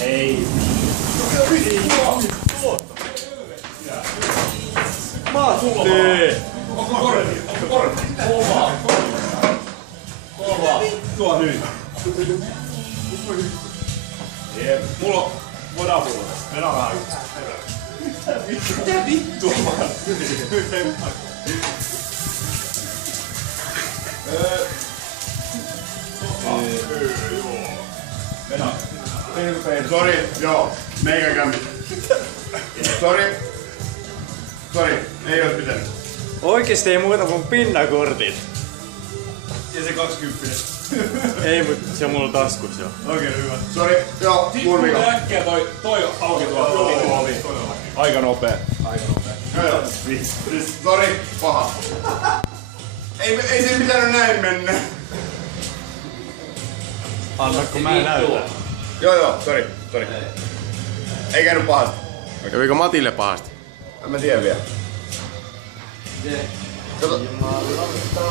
Ei. Matti! Onko korvi? Kova. Tuo nyt. Jep. Mulla voidaan puhua. Mennään vähän. Mitä vittua vaan? Sori, joo, meikä kämmi. Sori, ei ois pitänyt. Oikeesti ei muuta kuin pinnakortit. Ja se 20. Ei, mut se on mulla taskus jo. Okei, hyvä. Sori, joo, mun vika. Äkkiä toi auki tuo. Aika nopea. Joo, sori, paha. Ei se pitänyt näin mennä. Annakko mä näytän? Joo, sori. Ei käynyt pahasti. Kävikö Matille pahasti? En mä tiedä vielä. Kato.